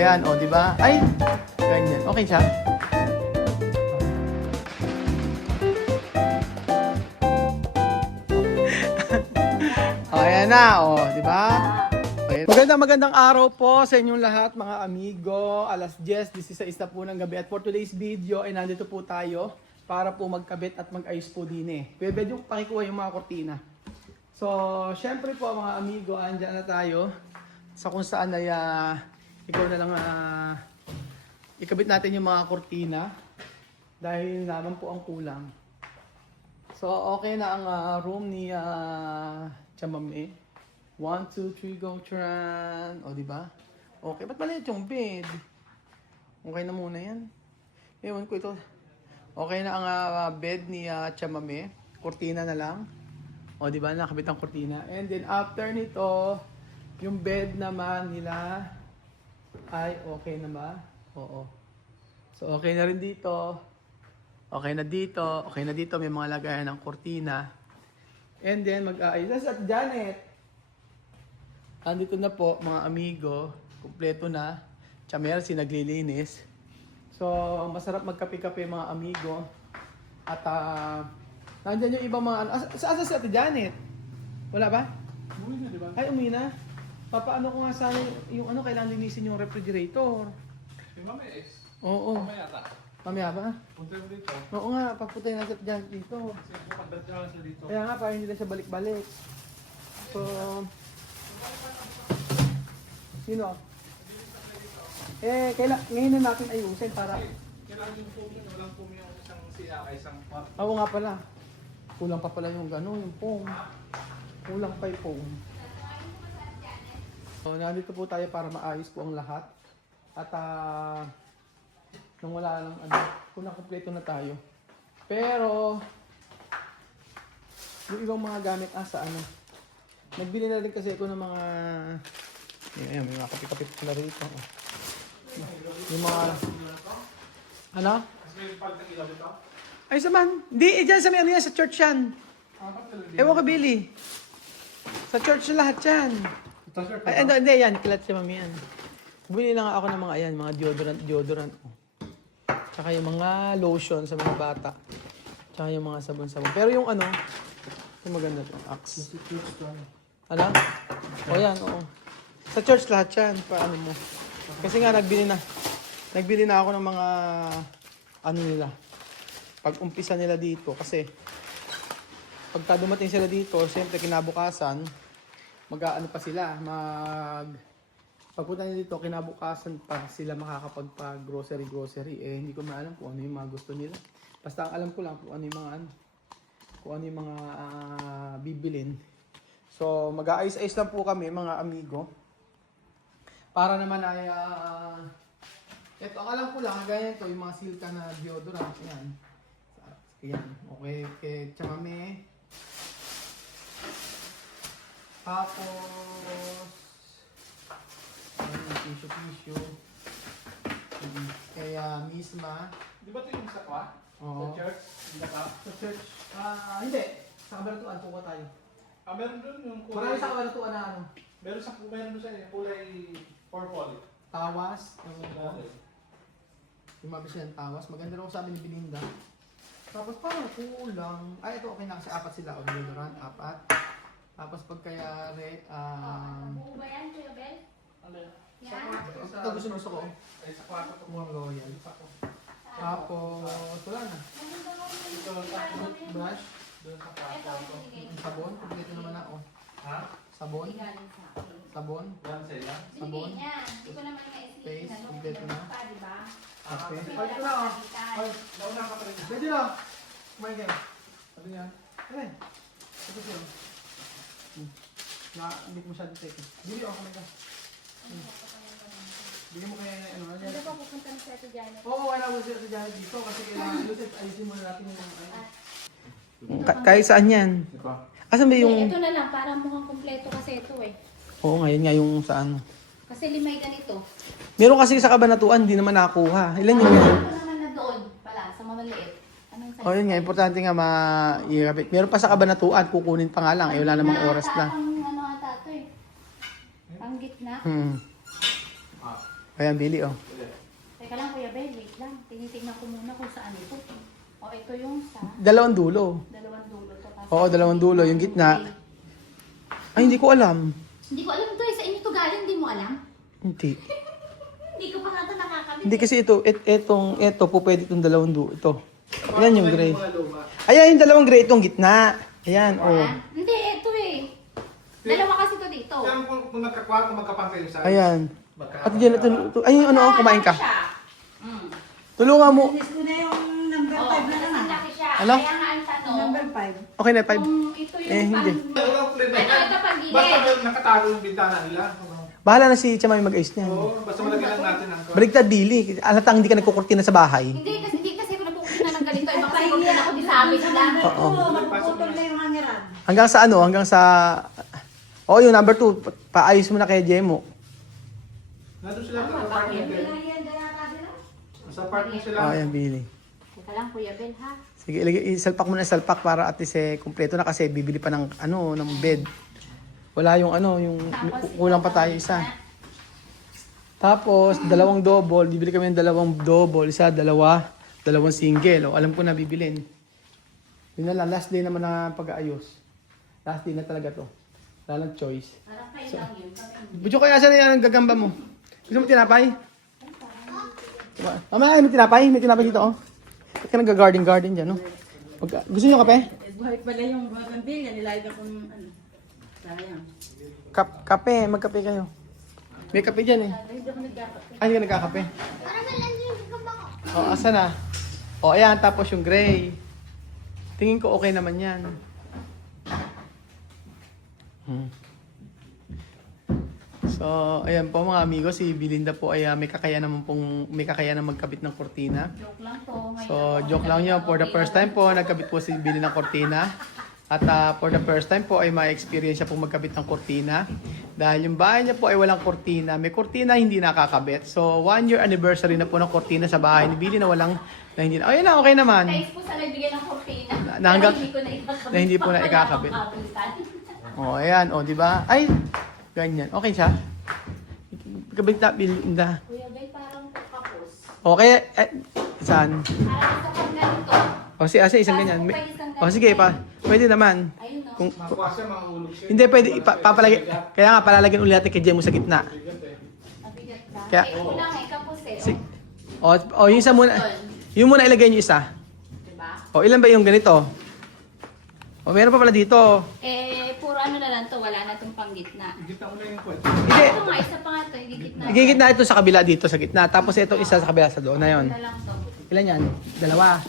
Ayan, o, di ba? Ay, ganyan. Okay siya? Ayan na, o, di ba? Magandang araw po sa inyong lahat, mga amigo. Alas 10:16 na po ng gabi. At for today's video, ay nandito po tayo para po magkabit at mag-ayos po din eh. Pwede yung pakikuha yung mga kortina. So, syempre po mga amigo, andyan na tayo sa kung saan ay ikaw na lang ikabit natin yung mga kortina dahil naman po ang kulang. So, okay na ang room ni Chamame. 1, 2, 3, go, tran. O, diba? Okay, ba't maliit yung bed? Okay na muna yan. Ewan ko ito. Okay na ang bed ni Chamame. Kortina na lang. O, diba? Nakabit ang kortina. And then, after nito, yung bed naman nila ay okay na ba? Oo. So, okay na rin dito. Okay na dito. Okay na dito. May mga lagayan ng kortina. And then, mag-aayos. At Janet, andito na po, mga amigo. Kumpleto na. Chamel, si naglilinis. So, masarap magkape-kape, mga amigo. At, nandyan yung ibang mga... Saan si Ate Janet? Wala ba? Umuwi na, di ba? Ay, umuwi na. Papaano ko nga sana yung kailangan linisin yung refrigerator. Si Mama S. Oo. Mamaya ata. Mamaya ba? Punta mo dito. Oo nga, pagputay na dyan dito. Kasi pagdating ka lang siya dito. Kaya nga, parang hindi na siya balik-balik. So, sino? Ngayon na natin ayusin para... Kailangan yung foam yun. Walang foam yung isang siya ay isang pot. Oo nga pala. Kulang pa pala yung gano'n, yung foam. Kulang pa yung foam. So, nandito po tayo para maayos po ang lahat. At nung wala lang, kung nakumpleto na tayo. Pero, yung ibang mga gamit, sa nagbili na rin kasi ako ng mga, ayan, may mga kapit-kapit pala rito. Yung mga, ano? Kasi may pag ilaw dito. Ay, saman. Di, dyan sa may ano yan, sa church yan. Ewan ko, Billy. Sa church na lahat yan. Ay, hindi, yan. Kilat si mami yan. Bumili lang ako ng mga, ayan, mga deodorant. Tsaka yung mga lotion sa mga bata. Tsaka yung mga sabon-sabon. Pero yung yung maganda to, Axe. Ano? O yan, oo. Sa church lahat yan. Paano mo? Kasi nga, nagbili na ako ng mga, nila. Pag-umpisa nila dito. Kasi, pagka dumating sila dito, siyempre kinabukasan, pa sila, pagpunta nila dito, kinabukasan pa sila makakapagpa-grocery. Hindi ko maalam kung ano yung mga gusto nila. Basta ang alam ko lang kung ano yung mga bibilin. So, mag-aayos-ayos lang po kami, mga amigo. Para naman ay, ito, ang alam ko lang, ganyan to, yung mga silka na deodorant, yan. Yan, okay, kay Chamame. Tapos, tissue. Kaya Misma. Di ba ito yung sakwa? Oo. Sa church? Hindi ba? Sa church. Hindi. Sa kabanatuan, kuha tayo. Meron doon yung kulay. Marami sa kabanatuan na Meron doon siya yung kulay purple. tawas. Yung mabis yan, tawas. Maganda rin sa amin ni Belinda. Tapos parang kulang. Ito okay na kasi 4 sila. O, deodorant, 4. Tapos pagkayari, Buo ba yan, Kuya Bel? Ano yan? Yan? ito gusto ko. Ay, sa kwarto ko. Mukhang royal. Tapos, wala na. Brush, Doon sa Ito kwarto ang ko. binigay. sabon, kompleto naman na. Ha? Sabon, Hindi galing sa akin. sabon, Yan sila. sabon, Binigay niya. Hindi ko naman maisipin Paste, na nung kompleto na. pa, di ba? kape. Kasi Ay, wala ito na pang kapitan. Ay, Nauna ka pa rin. pwede na. Kumain kayo. Sabi niya, ito siya. Hindi ko masyadong take. Bili ako kumain ka. Bili mo kaya ano Hindi yan. pa pupunta na sa ito dyan. Oo, wala mo siya sa dito kasi kailangan ayusin muna natin yung Kahit saan yan. Asan ba Yung... yung... Ito na lang, para mukhang kumpleto kasi ito eh. Oo, ngayon nga yung saan. Kasi limay ganito. Meron kasi sa kabanatuan, hindi naman nakuha. Ilan yung yan? Ito naman na doon pala, sa mamaliit. Anong size? O yun nga, importante nga maikabit. Meron pa sa kabanatuan, kukunin pa nga lang. Eh, wala namang oras na. Pang ano ata ito eh. Pang gitna. Hmm. Ayan, Billy, oh. Teka lang, Kuya Bel, wait lang. Tinitingnan ko muna kung saan ito. O, ito yung sa Dalawang dulo. dalawang dulo to. Tapos Oo, dalawang dulo. Yung gitna. Ay, hindi ko alam. Hindi ko alam to eh. Sa inyo to galing, hindi mo alam? Hindi. Hindi ko pa nga ito nakakabit. Hindi kasi ito po pwede itong dalawang dulo. Ito. Ayan yung gray. Mga luma. Ayan yung dalawang gray, itong gitna. Ayan, oh. Hindi, ito eh. Dalawa kasi to dito. Kaya kung magkakuha, kung magkapantay yung size. Ayan. At dyan, ito. Ayun, ano, kumain ka. Siya. Mm. Tulungan mo. Inis ko na yung number 5 na Kasi naman. laki siya. Ano? Kaya nga ang tanong, Number 5. Okay na, 5. kung ito yung hindi. Walang problema. Ito pag Basta gilid. nakatago yung bintana nila. Bahala na si Chamay mag-ayos niyan. Oo, basta malagyan lang natin ang Baligtad, Billy. Alatang hindi ka nagkukurtina sa bahay. Hindi kasi ako napupunta ng ganito. Iba kasi kung ako di sa amin lang. Oo. Magpuputol na yung hangiran. Hanggang sa ano, hanggang sa... Oh, yung number 2, paayos mo na kay Jemo. Nandun sila sa apartment. Sa apartment sila. Oh, ayan, Billy. Teka lang, Kuya Bel, ha? Sige, isalpak mo na salpak para at least kumpleto na kasi bibili pa ng ano, ng bed. Wala yung ano, yung kulang pa tayo isa. Tapos, dalawang double, bibili kami ng dalawang double, isa, dalawang single. O, alam ko na bibilin. Yun na lang, last day naman na pag-aayos. Last day na talaga to. Wala lang choice. Parang kayo lang yun. Budyo kaya saan yan ang gagamba mo? Gusto mo tinapay? Mama, may tinapay? May tinapay dito, oh. Ba't ka nag-garden dyan, no? Gusto niyo kape? Buhay pala yung bougainvillea. Nilagay akong ano. Sayang. Kape, magkape kayo. May kape dyan, eh. Hindi ako nagkakape. Ay, hindi ka nagkakape. Oh, asa na? Oh, ayan, tapos yung gray. Tingin ko okay naman yan. So, ayan po mga amigo, si Belinda po ay may kakayanan magkabit ng kurtina. Joke lang to. Ngayon So, ako joke lang yun. For the first time po, nagkabit po si Billy ng kurtina. At for the first time po ay ma-experience siya po magkabit ng kurtina. Dahil yung bahay niya po ay walang kurtina. May kurtina hindi nakakabit. So, 1 year anniversary na po ng kurtina sa bahay ni Billy na hindi na. Ayun na, okay naman. Thanks po sa nagbigay ng kurtina. Na hanggang- Pero hindi ko na ikakabit. na hindi po na ikakabit. Oh, ayan. Oh, di ba? Ay, ganyan. Okay siya. Kabit na, Belinda. Kuya Bel, parang kapos. Okay, saan? Parang gusto ko ganito. O, isang ganyan. O, sige pa. Pwede naman. Ayun no. Kung, Makuha siya, mga ulog siya. hindi, pwede. Papalagay. Kaya nga, palalagyan ulit natin kay Jemo sa gitna. Mabigat ba? Kaya- Eh, kulang eh, kapos eh. Sige. O, yung isa muna. Yung muna ilagay nyo isa. Diba? O, ilan ba yung ganito? O, meron pa pala dito. Eh, puro ano na lang to. Wala na itong panggitna. Gita mo na yung kwento. Hindi. Ito nga, isa pa nga to. Igigitna. Igigit na ito sa kabila dito sa gitna. Tapos itong isa sa kabila sa doon na yun. Ito na lang to. Ilan yan? Dalawa.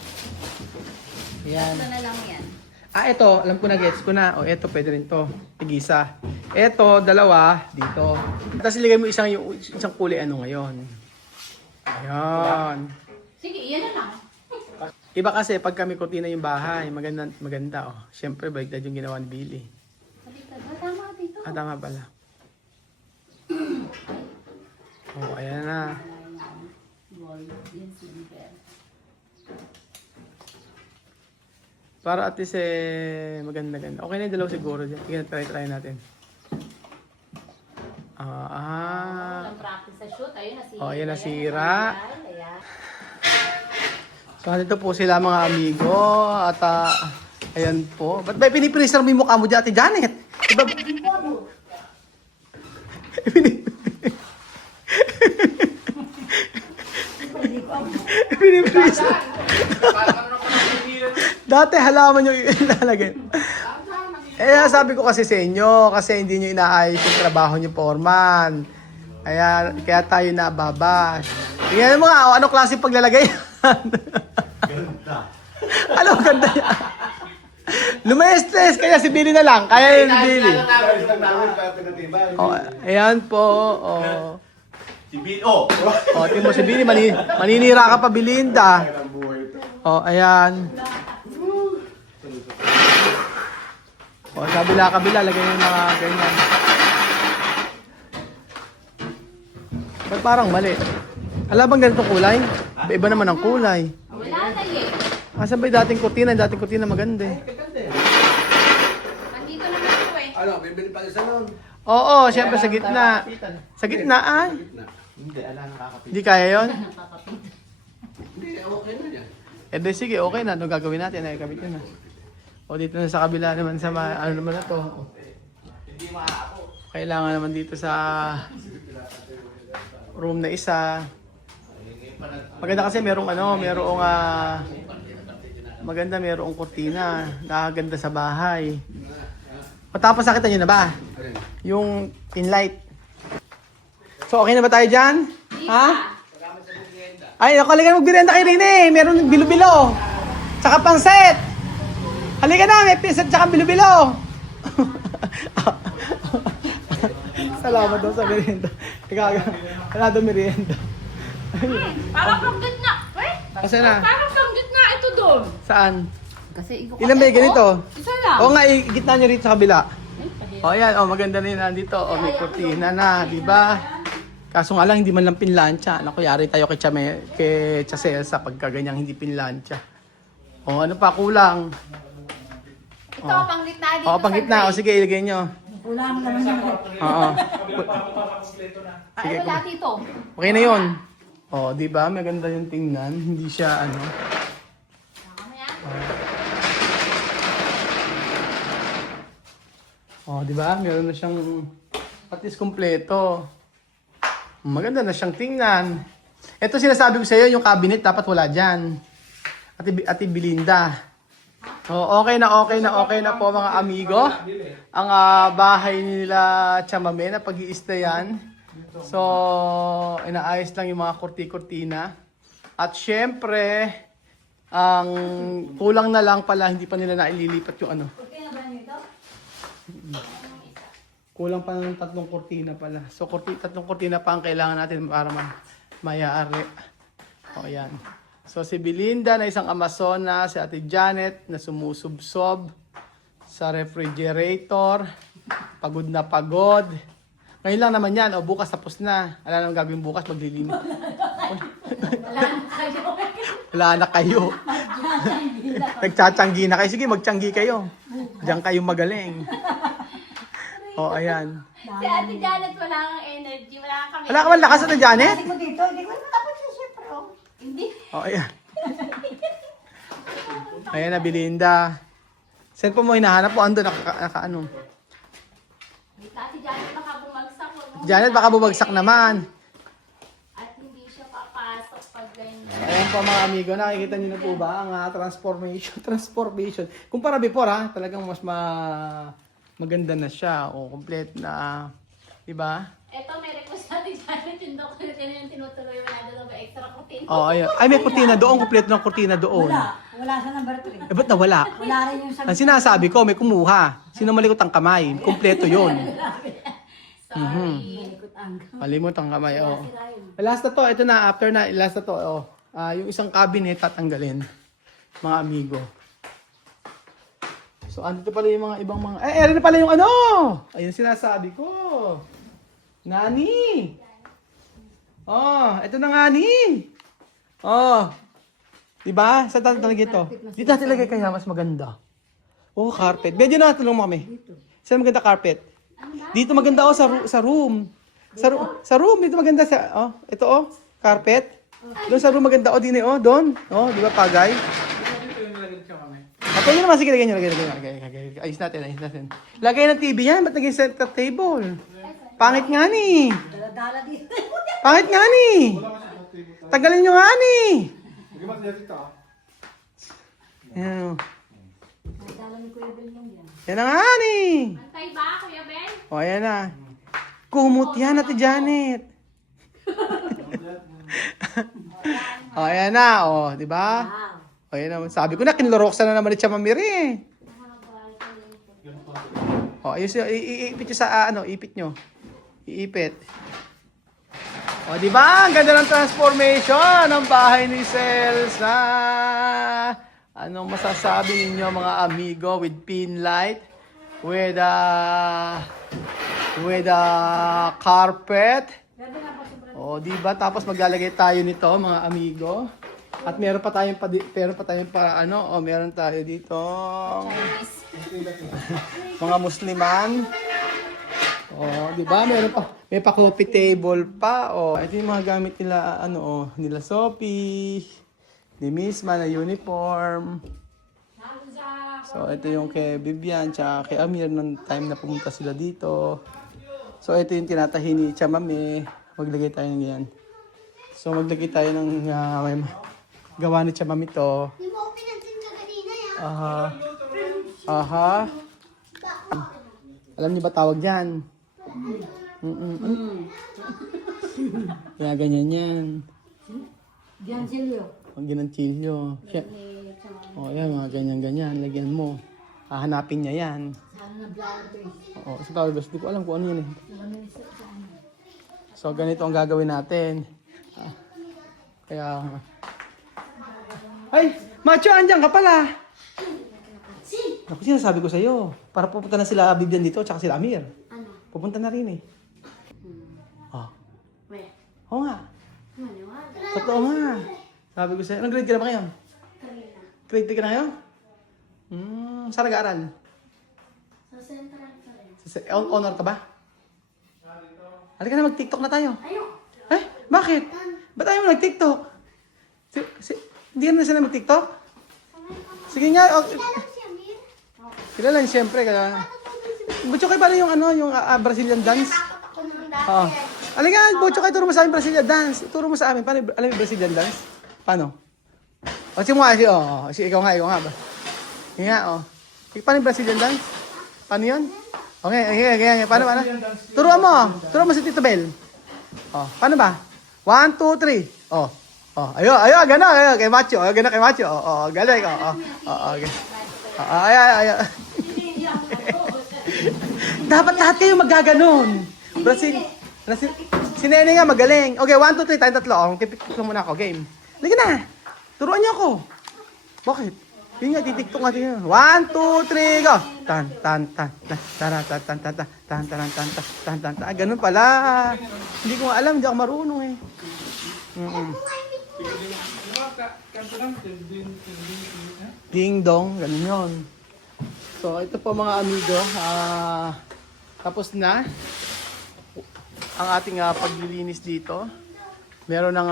Yan. Ito na lang yan. Ah, ito. Alam ko na, gets ko na. O, ito, pwede rin to. Tig-isa. Ito, dalawa. Dito. Tapos ilagay mo isang kulay ano ngayon. Ayan. Sige, yan na lang. Iba kasi pag kami kurtina yung bahay, maganda oh. Siyempre, baliktad yung ginawa ni Billy. Baliktad ba? Tama dito. Ah, tama pala. Oh, ayan na. Gold, yan silver. Para at least maganda-ganda. Okay na yung dalawa siguro dyan. Sige, try natin. Ang practice sa shoot. Ayun, nasira. Oh, ayan, nasira. Ayan. So, dito po sila mga amigo. At ayan po. Ba't ba pinipreser mo yung mukha mo dyan, Ate Janet? Diba? Pinipreser. Dati halaman yung ilalagay. Sabi ko kasi sa inyo, kasi hindi nyo inaayos yung trabaho nyo, foreman. Kaya tayo nababas. Tingnan mo nga, ano klase paglalagay yan? Ganda. Ano ganda yan? Lumestres, kaya si Billy na lang. Kaya yun si Billy. Oh, ayan po. Oh. Si Bill, oh! Oh, tingnan mo si Billy, maninira ka pa, Belinda. Oh, ayan. Oh, kabila, lagyan yung mga ganyan. Ba't parang mali? Alam bang ganitong kulay? Iba naman ang kulay. Wala na eh. Asan ba yung dating kurtina? Yung dating kurtina maganda eh. Nandito naman ito eh. Ano, bibili pa isa nun? Oo, syempre sa gitna. Sa gitna ay. Hindi, ala nakakapit. Hindi kaya yon? Hindi, okay na yan. Eh di sige, okay na. Ano gagawin natin? Ay, kabit yun na. O dito na sa kabila naman sa ano naman na to. Hindi maaako. Kailangan naman dito sa room na isa. Maganda kasi merong maganda merong kurtina. Nakaganda sa bahay. Patapos nakita nyo na ba? Yung in-light. So okay na ba tayo dyan? Ha? Ay, ako halika na magbirenda kay Rene. Meron bilo-bilo. Tsaka pangset. Halika na, may pinset tsaka bilo-bilo. Salamat daw sa merienda. Wala daw merienda. Parang kang gitna. Eh? Asan na? Parang kang gitna ito doon. Saan? Kasi Ilan ba yung ganito? Isa lang. Oo nga, gitna nyo rito sa kabila. O ayan, maganda rin nandito. O may kurtina na, di ba? Kaso nga lang, hindi man lang pinlansya. Naku, yari tayo kay Chasesa pagka ganyang hindi pinlansya. O ano pa, kulang. Ito, pang gitna dito. O, pang gitna. O sige, ilagay nyo. Wala mo naman yung Oo. Ay, wala dito. Okay na yun. O, di ba? Maganda yung tingnan. Hindi siya ano. O, di ba? Meron na siyang at least kumpleto. Maganda na siyang tingnan. Ito sinasabi ko sa iyo, yung cabinet dapat wala diyan. Ate Belinda. O, okay na po mga amigo. Ang bahay nila Chamame na pag-iistayan. So, inaayos lang yung mga kurti-kurtina. At syempre, ang kulang na lang pala, hindi pa nila naililipat yung ano. Kulang pa ng 3 kurtina pala. So, 3 kurtina pa ang kailangan natin para mayari. O, yan. So, si Belinda na isang Amazona, si Ate Janet na sumusubsob sa refrigerator. Pagod na pagod. Ngayon lang naman yan. O, bukas tapos na. Alam naman gagawin bukas, maglilinis. Wala na kayo. Nagtsatsyanggi na kayo. Sige, magtsanggi kayo. Diyan kayo magaling. O, ayan. Si Ate Janet, wala kang energy. Wala kang Wala ka man lakas na Janet? Hindi ko dito, hindi ko matapos yung siyempre. Hindi. O, ayan. Ayan na, Belinda. Saan po mo hinahanap po? Ando, naka-ano. Ate Janet, baka bumagsak. Janet, baka bumagsak naman. At hindi siya papasok pag ganyan. Ayan po mga amigo, nakikita niyo na po ba ang transformation. Kumpara before talagang mas maganda na siya o complete na, di ba? Ito, may request sa Ate Janet. Yung doktor yung tinutuloy. Wala doon ba extra kutin? Oh, ayun. Ay, may kurtina doon, kompleto ng kurtina doon. Wala sa number 3. Eh, ba't nawala? Wala rin yung Ang sinasabi ko, may kumuha. Sino malikot ang kamay? Kompleto yun. Sorry. Malimot ang kamay, oh. Last na to, ito na, after na, last na to, oh. Yung isang cabinet tatanggalin, mga amigo. So, andito pala yung mga ibang mga, na pala yung ano! Ayun sinasabi ko. Nani! Oh, ito na nga ni! Oh, diba? Saan tayo talaga ito? Dito natin lagay kaya mas maganda. Oh, carpet. Medyo na, tulong mo kami. Saan maganda carpet? Dito maganda sa room. Sa room, dito maganda ito carpet. Doon sa room maganda din doon. Di ba pagay? At yun naman, sige, lagay nyo. Ayos natin. Lagay ng TV yan, ba't naging center table? Pangit nga ni. Dala dito. Pangit nga ni. Tagalin nyo nga ni. Ayan. Dala ni Kuya Bel lang yan. Yan na nga ni. Antay ba, Kuya Ben? O, ayan na. Kumot yan, Ate Janet. O, ayan na. O, di ba? O, ayan na. Sabi ko na, kinloroksa na naman ni Chamamiri. O, ayos yun. Iipit nyo sa, ipit nyo. Iipit. O, di ba? Ang ganda ng transformation ng bahay ni Celsa. Anong masasabi ninyo mga amigo with pin light? With carpet. O, di ba? Tapos maglalagay tayo nito mga amigo. At meron pa tayong meron tayo dito mga Musliman. O, Oh, di ba? Meron pa, may pa coffee table pa. Oh, ito yung mga gamit nila, ano, oh, nila Sophie, ni Misma na uniform. So, ito yung kay Vivian, tsaka kay Amir nung time na pumunta sila dito. So, ito yung tinatahi ni Chamame. Maglagay tayo ng yan. So, maglagay tayo ng may gawa ni Chamame to. Hindi mo ako pinansin ka kanina yan. Aha. Aha. Alam niyo ba tawag yan? Kaya ganyan yan. Diyan Silio. Ang ginanchilyo. O yan, mga ganyan-ganyan. Lagyan mo. Hahanapin niya yan. Sana na flower base. Oo, sa flower base. Di ko alam kung ano yan eh. So, ganito ang gagawin natin. Kaya... Ay! Macho, andyan ka pala! Ako, sinasabi ko sa'yo. Para pupunta na sila Bibian dito, tsaka sila Amir. Ano? Pupunta na rin eh. Oh. Weh. Oo nga. Maniwala. Totoo nga. Sabi ko sa'yo. Anong grade ka na ba ngayon? Kanina. Grade 3 ka na ngayon? Saan nag-aaral? Sa central ka rin. Honor ka ba? Halika na, mag-TikTok na tayo. Ayoko. Eh, bakit? Ba't ayaw mo nag-TikTok? Hindi ka na sila mag-TikTok? Sige nga. Okay. Alam si Amir? Sila lang, siyempre. Butcho kayo pala yung, ano, yung Brazilian dance? Takot ako nung Oo. dati. Halika, Butcho kayo, turo mo sa amin Brazilian dance. Turo mo sa amin. Paano, alam mo yung Brazilian dance? Paano? O, sige mo nga. Sige, ikaw nga ba? Sige nga, o. Paano yung Brazilian dance? Paano yun? Okay. Paano? Turo mo si Tito Bel. O, paano ba? 1, 2, 3. O. Ayo, gana, kay Macho. Galing. Okay. Ayo. Dapat lahat kayo magaganon. Brazil. Si Nene nga magaling. Okay, 1, 2, 3, tayong tatlo. Kipiktik lang muna ako. Game. Liga na. Turuan niyo ako. Bakit? Yun nga, titiktok natin yun. 1, 2, 3, go! Tan. Ganun pala. Hindi ko nga alam, hindi ako marunong eh. Ding dong, ganun yun. So, ito po mga amigo. Tapos na ang ating paglilinis dito. Meron ng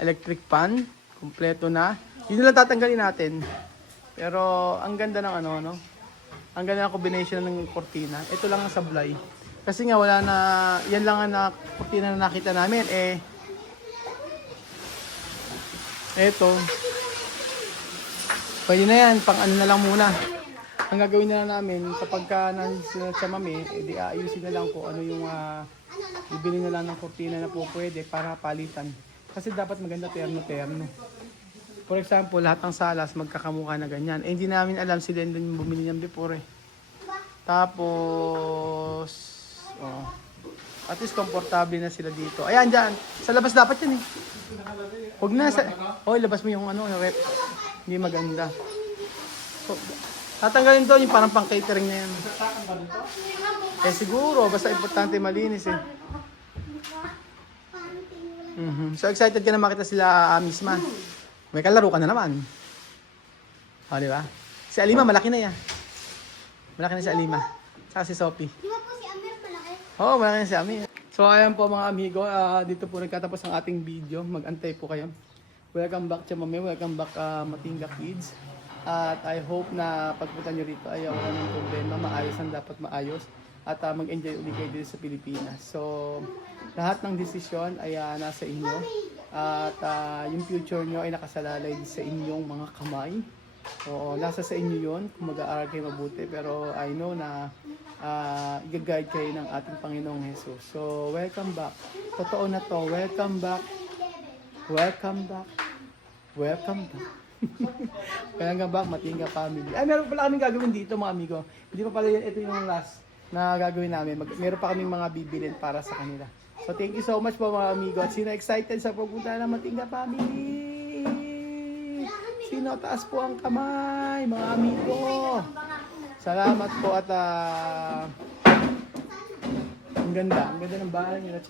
electric fan. Kompleto na. Yun lang tatanggalin natin. Pero ang ganda ng no? Ang ganda ng combination ng kortina. Ito lang ang sablay. Kasi nga wala na, yan lang ang kortina na nakita namin. Eto. Pwede na yan, pang ano na lang muna. Ang gagawin na lang namin, kapag sa mami, edi ayusin na lang kung ano yung, bibili na lang ng kortina na po pwede para palitan. Kasi dapat maganda terno-terno. For example, lahat ng salas magkakamukha na ganyan. Hindi namin alam si Lendon yung bumili niyan before eh. Tapos, at least komportable na sila dito. Ayan dyan, sa labas dapat yan eh. Huwag na sa, labas mo yung yung rep. Hindi maganda. So, tatanggalin to yung parang pang catering na yan. Siguro, basta importante malinis eh. So excited ka na makita sila misma. May kalaro ka na naman. Di ba? Si Alima, malaki na yan. Malaki na si Alima. Saka si Sophie. Di ba po si Amir malaki? Oo, malaki na si Amir. So ayan po mga amigo, dito po nagtatapos ang ating video. Mag-antay po kayo. Welcome back Chamame, welcome back Matinga Kids. At I hope na pagpunta nyo rito ay wala ng problema, maayos ang dapat maayos. At mag-enjoy ulit kayo dito sa Pilipinas. So lahat ng desisyon ay nasa inyo. At yung future nyo ay nakasalalay sa inyong mga kamay. Oo, nasa sa inyo yun kung mag-aaral kayo mabuti. Pero I know na i-guide kayo ng ating Panginoong Jesus. So welcome back. Totoo na to. Welcome back. Welcome back. Welcome back. Welcome back, Matinga family. Ay, meron pala kaming gagawin dito mga amigo. Hindi pa pala ito yung last na gagawin namin. Meron pa kaming mga bibilin para sa kanila. So thank you so much po mga amigo. At sino excited sa pagpunta ng Matinga family? Sino taas po ang kamay mga amigo? Salamat po at ang ganda ng bahay nila.